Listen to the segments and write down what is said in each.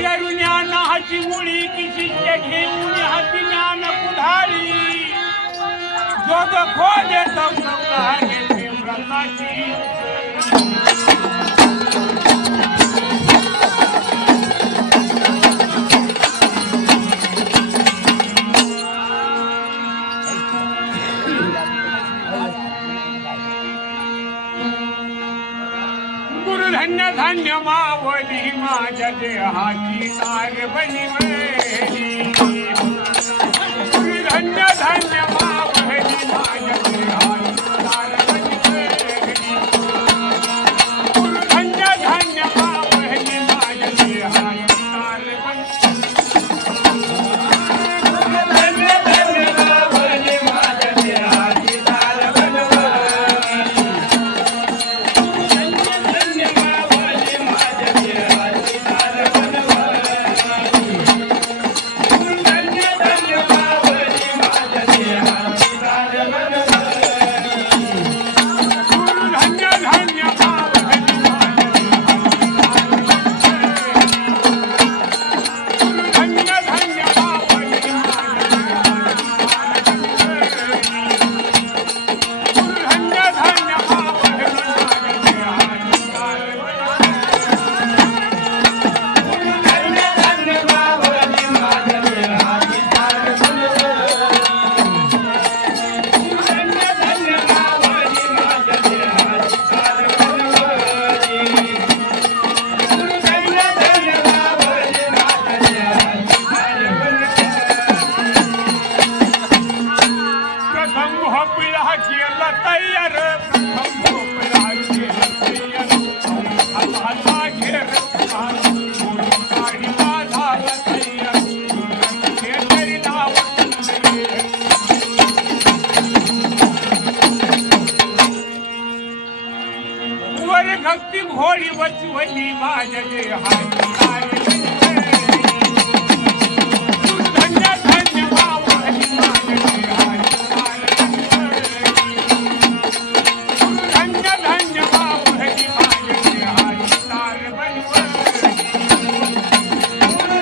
बिगारू ज्ञानाची मुळी की शिष्य घेऊन हाती ज्ञान कुधारी जोग खोजे तवलागे प्रेमरसाची गुरुधन्य धन्य मावली माझ्या देहाची तार बनिवली गुरुधन्य धन्य मावली माझ्या देहाची तार बनिवली गुरुधन्य धन्य मावली माझ्या देहाची तार भक्ती घोडी बचवली माझ्या देहाची तार धन्य धन्य मावली माझ्या देहाची तार धन्य धन्य मावली माझ्या देहाची तार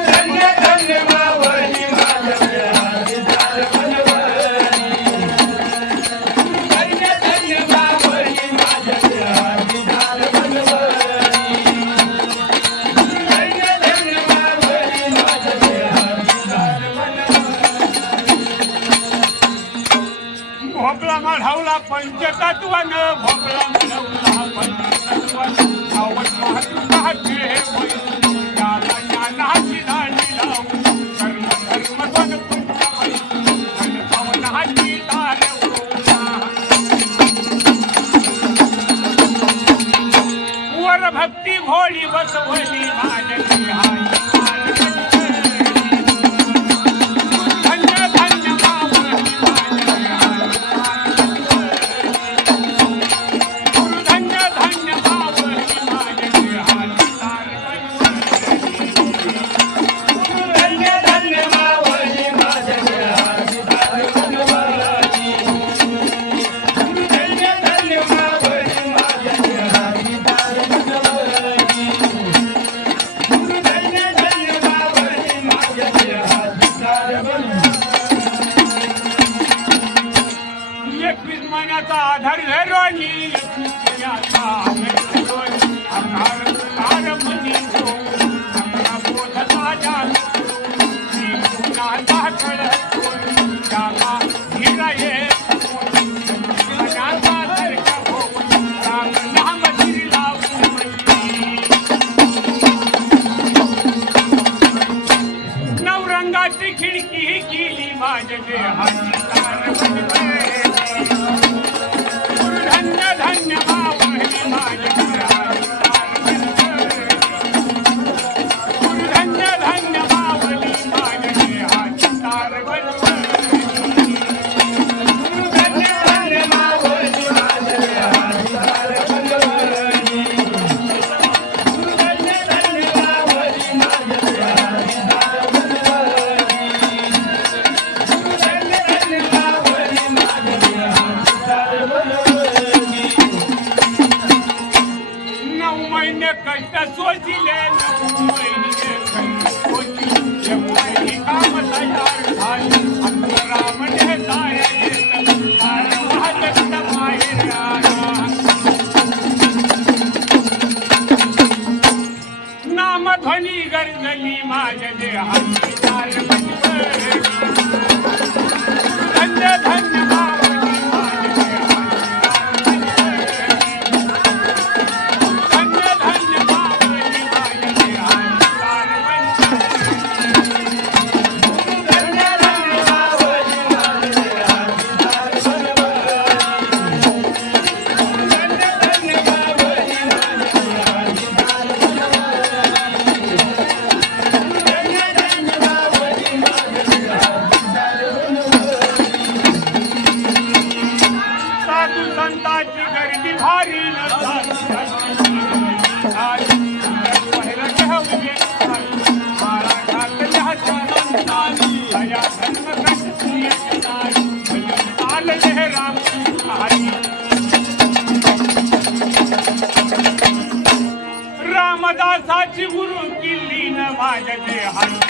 धन्य धन्य मावली माझ्या देहाची तार धन्य धन्य मावली माझ्या देहाची भोपळा माढावला पंचतत्वन भोपळा माढावला पंचतत्वन आवड महात्मा खेळ होय ज्ञाना ज्ञानाची दाणी लावू कर्म धर्म वन पुण्य मन पावनाची तार वर भक्ती घोडी बसवली माझ्या देहाची आधार घरोनी नवरंगाची खिडकी केली माझ्या देहाची तार धन्य धन्य मावली माझ्या देहाची धन्य धन्य मावली माझ्या देहाची तार संतांची गर्दी भारी रामदासाची गुरु किल्ली न माझे हात